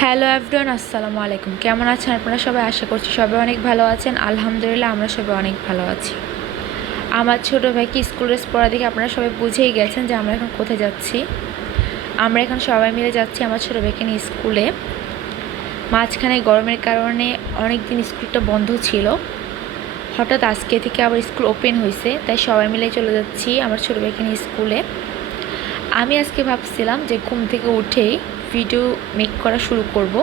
Hello everyone, আসসালামু আলাইকুম। কেমন আছেন আপনারা সবাই? আশা করছি সবাই অনেক ভালো আছেন। আলহামদুলিল্লাহ, আমরা সবাই অনেক ভালো আছি। আমার ছোটো ভাইকে স্কুল ড্রেস পরা দেখে আপনারা সবাই বুঝেই গেছেন যে আমরা এখন কোথায় যাচ্ছি। আমরা এখন সবাই মিলে যাচ্ছি আমার ছোটো ভাইকে নিয়ে স্কুলে। মাঝখানে গরমের কারণে অনেক দিন স্কুলটা বন্ধ ছিল, হঠাৎ আজকে থেকে আবার স্কুল ওপেন হয়েছে, তাই সবাই মিলে চলে যাচ্ছি আমার ছোটো ভাইকে নিয়ে স্কুলে। আমি আজকে ভাবছিলাম যে ঘুম থেকে উঠেই ভিডিও মেক করা শুরু করব,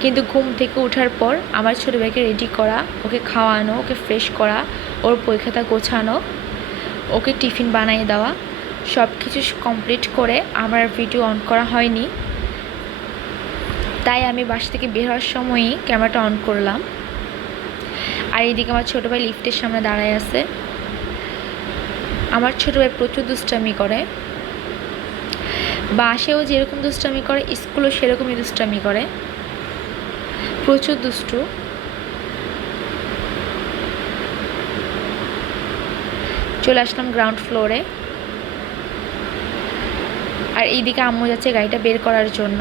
কিন্তু ঘুম থেকে ওঠার পর আমার ছোটো ভাইকে রেডি করা, ওকে খাওয়ানো, ওকে ফ্রেশ করা, ওর বই খাতা গোছানো, ওকে টিফিন বানিয়ে দেওয়া, সব কিছু কমপ্লিট করে আমার ভিডিও অন করা হয়নি। তাই আমি বাসা থেকে বের হওয়ার সময়ই ক্যামেরাটা অন করলাম। আর এইদিকে আমার ছোটো ভাই লিফটের সামনে দাঁড়ায় আছে। আমার ছোটো ভাই প্রচুর দুষ্টামি করে, বাসেও যেরকম দুষ্টামি করে স্কুলেও সেরকমই দুষ্টামি করে, প্রচুর দুষ্টু। চলে আসলাম গ্রাউন্ড ফ্লোরে। আর এইদিকে আম্মু যাচ্ছে গাড়িটা বের করার জন্য।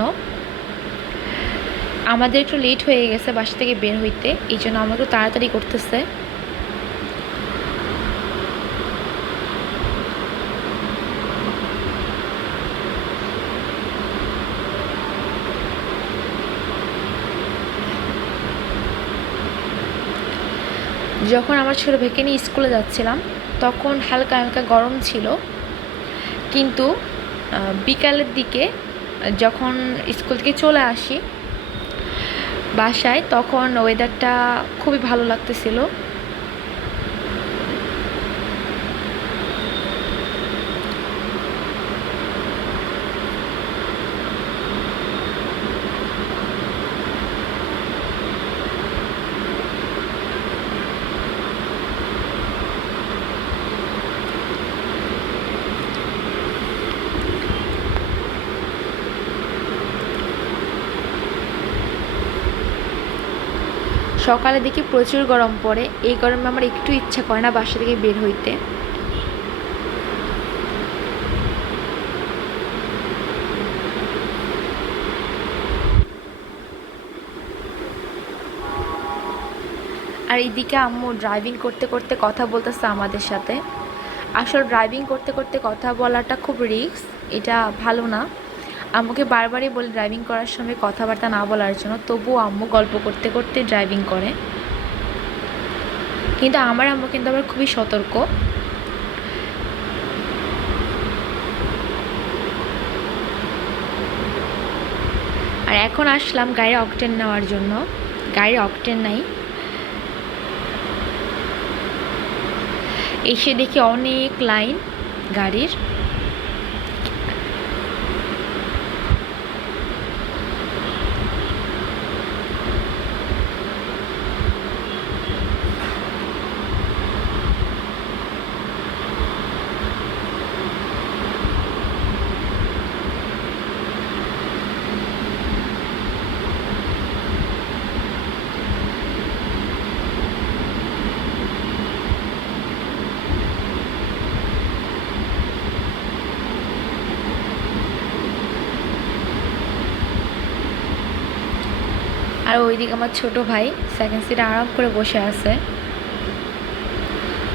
আমাদের একটু লেট হয়ে গেছে বাসা থেকে বের হইতে, এই জন্য আমরা একটু তাড়াতাড়ি করতেছে। যখন আমার ছোটো ভাইকে নিয়ে স্কুলে যাচ্ছিলাম তখন হালকা হালকা গরম ছিল, কিন্তু বিকালের দিকে যখন স্কুল থেকে চলে আসি বাসায়, তখন ওয়েদারটা খুবই ভালো লাগতেছিল। সকালে দেখি প্রচুর গরম পড়ে, এই গরমে আমার একটু ইচ্ছা করে না বাসা থেকে বের হইতে। আর এইদিকে আম্মু ড্রাইভিং করতে করতে কথা বলতেছে আমাদের সাথে। আসলে ড্রাইভিং করতে করতে কথা বলাটা খুব রিস্ক, এটা ভালো না। আম্মুকে বারবারই বলি ড্রাইভিং করার সময় কথাবার্তা না বলার জন্য, তবুও আম্মু গল্প করতে করতে ড্রাইভিং করে। কিন্তু আমার আম্মু কিন্তু আবার খুবই সতর্ক। আর এখন আসলাম গাড়ির অকটেন নেওয়ার জন্য, গাড়ির অকটেন নাই। এসে দেখি অনেক লাইন গাড়ির। আর ওইদিকে আমার ছোটো ভাই সেকেন্ড সিটে আরাম করে বসে আছে,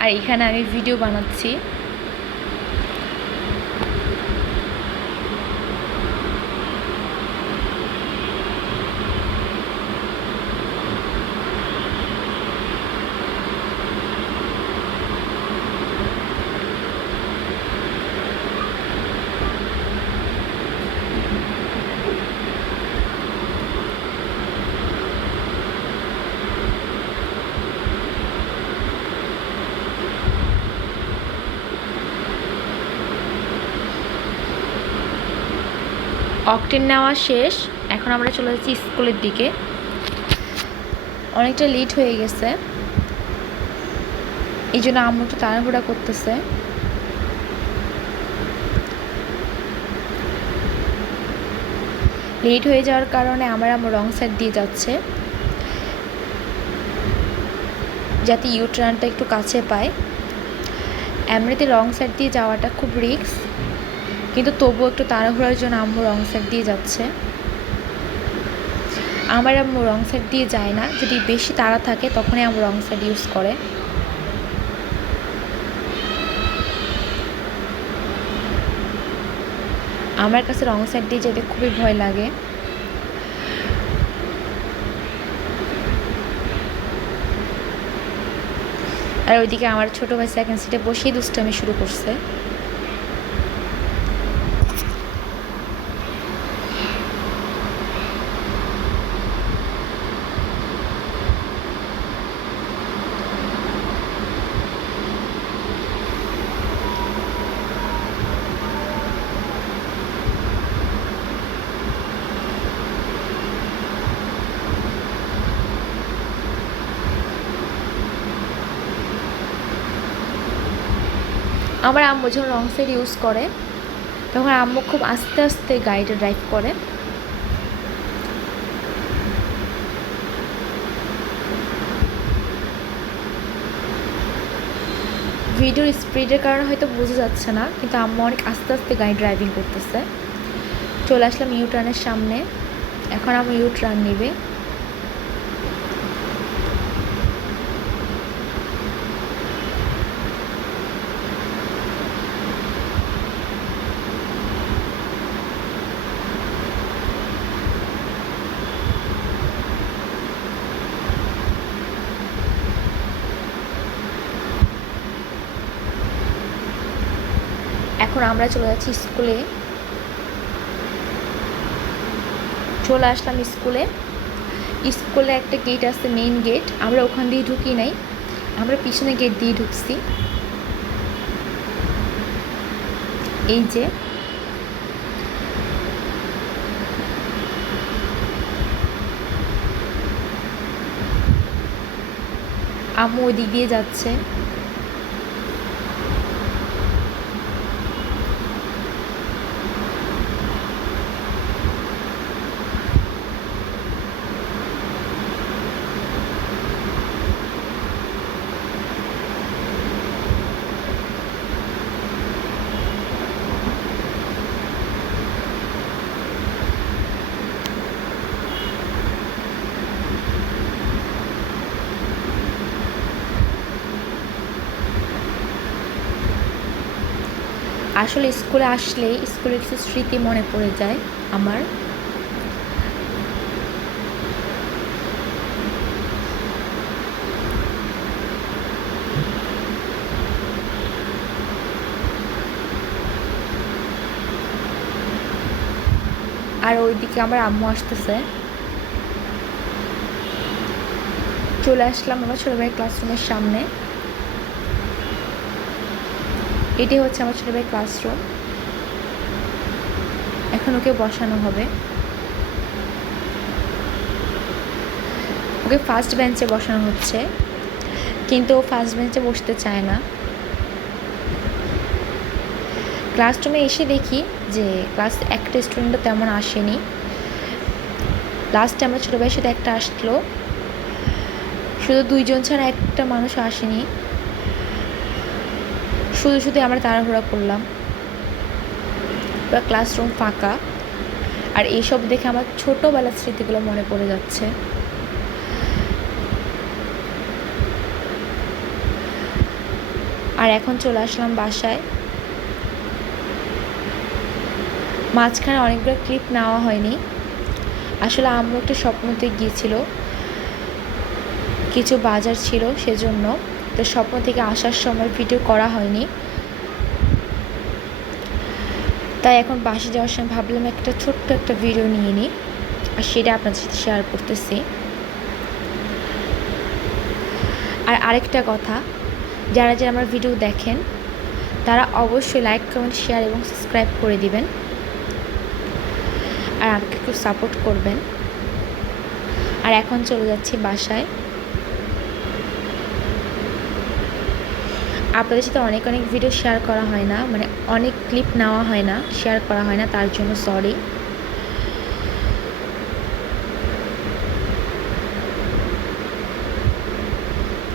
আর এখানে আমি ভিডিও বানাচ্ছি। অকটেন নেওয়া শেষ, এখন আমরা চলে যাচ্ছি স্কুলের দিকে। অনেকটা লেট হয়ে গেছে, এই জন্য আম্মু একটু তাড়াহুড়া করতেছে। লেট হয়ে যাওয়ার কারণে আমার আম্মু রং সাইড দিয়ে যাচ্ছে, যাতে ইউটার্নটা একটু কাছে পায়। এমনিতে রং সাইড দিয়ে যাওয়াটা খুব রিস্ক, কিন্তু তবুও একটু তাড়াহুড়ার জন্য আম্মু রং সাইড দিয়ে যাচ্ছে। আমার আম্মু রং সাইড দিয়ে যায় না, যদি বেশি তাড়া থাকে তখনই আম্মু রং সাইড ইউজ করে। আমার কাছে রং সাইড দিয়ে যেতে খুবই ভয় লাগে। আর ওইদিকে আমার ছোটো ভাই সেকেন্ড সিটে বসেই দুষ্টামি শুরু করছে। আমার আম্মু যখন রং সাইড ইউজ করে তখন আম্মু খুব আস্তে আস্তে গাড়িটা ড্রাইভ করে। ভিডিওর স্পিডের কারণে হয়তো বোঝা যাচ্ছে না, কিন্তু আম্মু অনেক আস্তে আস্তে গাড়ি ড্রাইভিং করতেছে। চলে আসলাম ইউ টার্নের সামনে, এখন আম্মু ইউ টার্ন নেবে। এখন আমরা চলে যাচ্ছি স্কুলে। চলে আসলাম স্কুলে। স্কুলে একটা গেট আছে, মেইন গেট। আমরা ওখান দিয়ে ঢুকি নাই, আমরা পিছনে গেট দিয়ে ঢুকছি। এই যে আম্মু ওই দিক দিয়ে যাচ্ছে। আসলে স্কুলে আসলে স্কুলের কিছু স্মৃতি মনে পড়ে যায় আমার। আর ওইদিকে আমার আম্মু আসতেছে। চলে আসলাম আমার ছোটো ভাইয়ের ক্লাসরুমের সামনে। এটি হচ্ছে আমার ছোটো ভাইয়ের ক্লাসরুম। এখন ওকে বসানো হবে। ওকে ফার্স্ট বেঞ্চে বসানো হচ্ছে, কিন্তু ও ফার্স্ট বেঞ্চে বসতে চায় না। ক্লাসরুমে এসে দেখি যে ক্লাস একটা স্টুডেন্টও তেমন আসেনি। লাস্টে আমার ছোটো ভাইয়ের সাথে একটা আসলো, শুধু দুইজন ছাড়া একটা মানুষ আসেনি। শুধু শুধু আমরা তাড়াহুড়া করলাম, পুরো ক্লাসরুম ফাঁকা। আর এইসব দেখে আমার ছোটোবেলার স্মৃতিগুলো মনে পড়ে যাচ্ছে। আর এখন চলে আসলাম বাসায়। মাঝখানে অনেকগুলো ক্লিপ নেওয়া হয়নি, আসলে আম্মু একটা স্বপ্নতে গিয়েছিল, কিছু বাজার ছিল সেজন্য, তো স্বপ্ন থেকে আসার সময় ভিডিও করা হয়নি। তাই এখন বাসে যাওয়ার সময় ভাবলাম একটা ছোট্ট একটা ভিডিও নিয়ে নিই, আর সেটা আপনাদের সাথে শেয়ার করতেছি। আর আরেকটা কথা, যারা যারা আমার ভিডিও দেখেন তারা অবশ্যই লাইক, কমেন্ট, শেয়ার এবং সাবস্ক্রাইব করে দিবেন, আর আমাকে একটু সাপোর্ট করবেন। আর এখন চলে যাচ্ছি বাসায়। আপনাদের সাথে অনেক অনেক ভিডিও শেয়ার করা হয় না, মানে অনেক ক্লিপ নেওয়া হয় না, শেয়ার করা হয় না, তার জন্য সরি।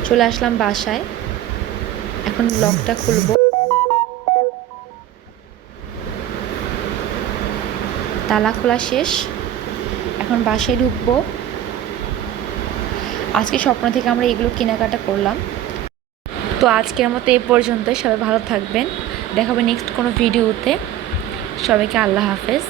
চলে আসলাম বাসায়, এখন ব্লগটা খুলবো। তালা খোলা শেষ, এখন বাসায় ঢুকবো। আজকে স্বপ্ন থেকে আমরা এগুলো কেনাকাটা করলাম। তো আজকের মতো এই পর্যন্তই। সবাই ভালো থাকবেন, দেখাবে নেক্সট কোনো ভিডিওতে। সবাইকে আল্লাহ হাফেজ।